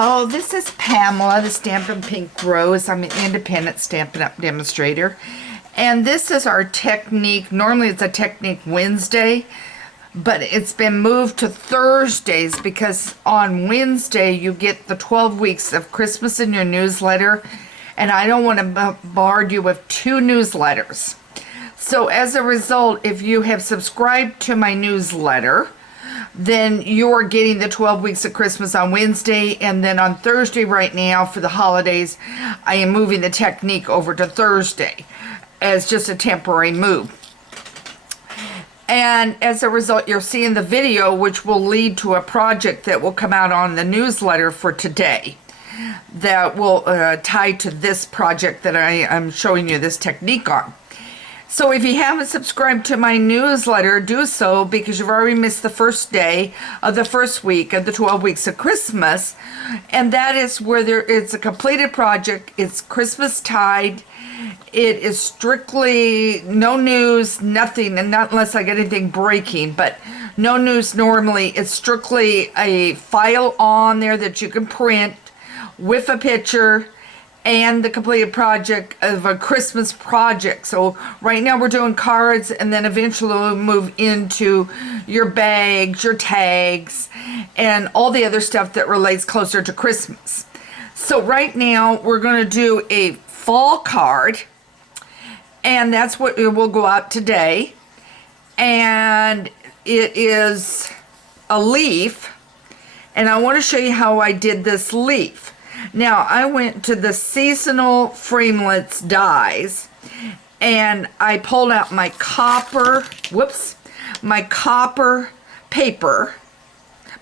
Hello, this is Pamela, the Stampin' Pink Rose. I'm an independent Stampin' Up! Demonstrator. And this is our technique. Normally it's a technique Wednesday, but it's been moved to Thursdays because on Wednesday you get the 12 weeks of Christmas in your newsletter, and I don't want to bombard you with 2 newsletters. So as a result, if you have subscribed to my newsletter, then you're getting the 12 weeks of Christmas on Wednesday, and then on Thursday right now for the holidays, I am moving the technique over to Thursday as just a temporary move. And as a result, you're seeing the video, which will lead to a project that will come out on the newsletter for today that will tie to this project that I am showing you this technique on. So if you haven't subscribed to my newsletter, do so, because you've already missed the first day of the first week of the 12 weeks of Christmas. And that is where it's a completed project. It's Christmas tide. It is strictly no news, nothing, and not unless I get anything breaking, but no news normally. It's strictly a file on there that you can print with a picture and the completed project of a Christmas project. So right now we're doing cards, and then eventually we'll move into your bags, your tags, and all the other stuff that relates closer to Christmas. So right now we're going to do a fall card, and that's what will go out today. And it is a leaf, and I want to show you how I did this leaf. Now, I went to the Seasonal Framelits dies, and I pulled out my copper, my copper paper,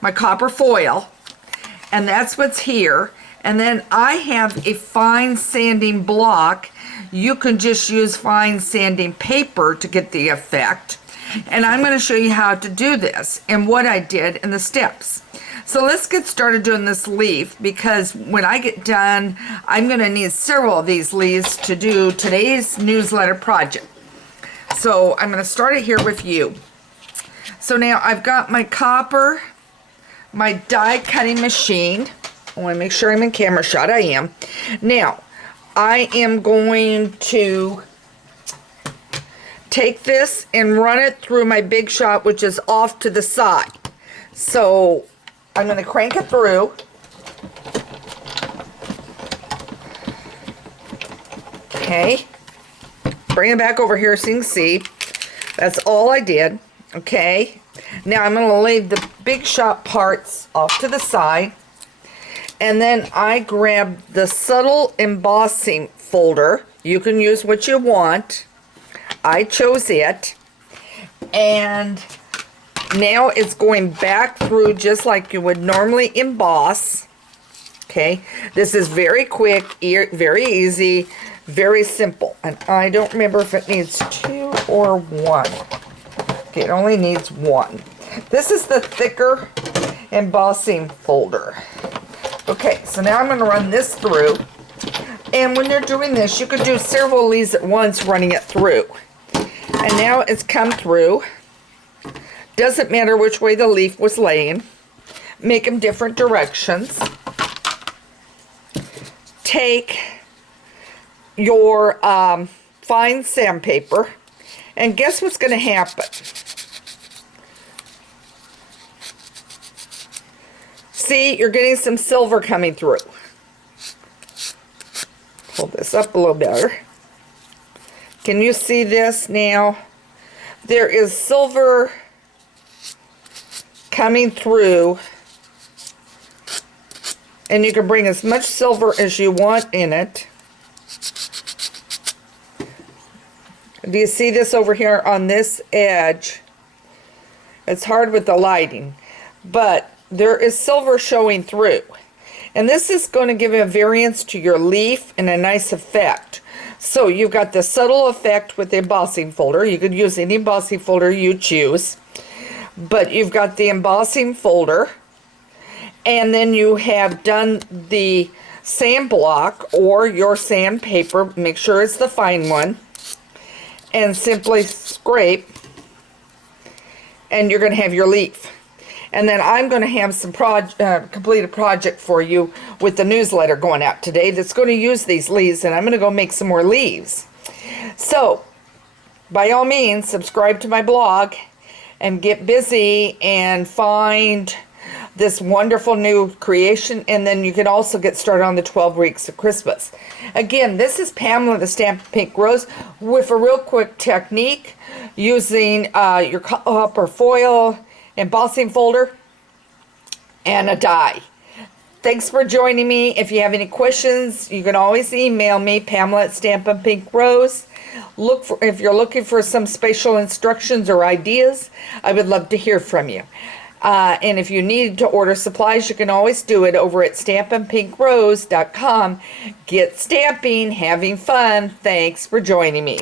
my copper foil, and that's what's here. And then I have a fine sanding block. You can just use fine sanding paper to get the effect. And I'm going to show you how to do this and what I did and the steps. So let's get started doing this leaf, because when I get done, I'm going to need several of these leaves to do today's newsletter project. So I'm going to start it here with you. So now I've got my copper, my die cutting machine. I want to make sure I'm in camera shot. I am. Now, I am going to take this and run it through my Big Shot, which is off to the side. So I'm going to crank it through. Okay. Bring it back over here so you can see. That's all I did. Okay. Now I'm going to leave the Big Shot parts off to the side. And then I grabbed the subtle embossing folder. You can use what you want. I chose it. And now it's going back through just like you would normally emboss. Okay, this is very quick, very easy, very simple. And I don't remember if it needs 2 or 1. Okay, it only needs 1. This is the thicker embossing folder. Okay, so now I'm going to run this through. And when you're doing this, you could do several of these at once, running it through. And now it's come through. Doesn't matter which way the leaf was laying. Make them different directions. Take your fine sandpaper, and guess what's going to happen? See, you're getting some silver coming through. Hold this up a little better. Can you see this now? There is silver coming through, and you can bring as much silver as you want in it. Do you see this over here on this edge? It's hard with the lighting, but there is silver showing through, and this is going to give a variance to your leaf and a nice effect. So you've got the subtle effect with the embossing folder. You could use any embossing folder you choose. But you've got the embossing folder, and then you have done the sand block or your sandpaper. Make sure it's the fine one, and simply scrape, and you're going to have your leaf. And then I'm going to have some complete a project for you with the newsletter going out today that's going to use these leaves, and I'm going to go make some more leaves. So, by all means, subscribe to my blog and get busy and find this wonderful new creation, and then you can also get started on the 12 weeks of Christmas. Again, this is Pamela the Stampin' Pink Rose with a real quick technique using your copper foil embossing folder and a die. Thanks for joining me. If you have any questions, you can always email me, Pamela at Stampin' Pink Rose. If you're looking for some spatial instructions or ideas, I would love to hear from you. And if you need to order supplies, you can always do it over at stampinpinkrose.com. Get stamping, having fun. Thanks for joining me.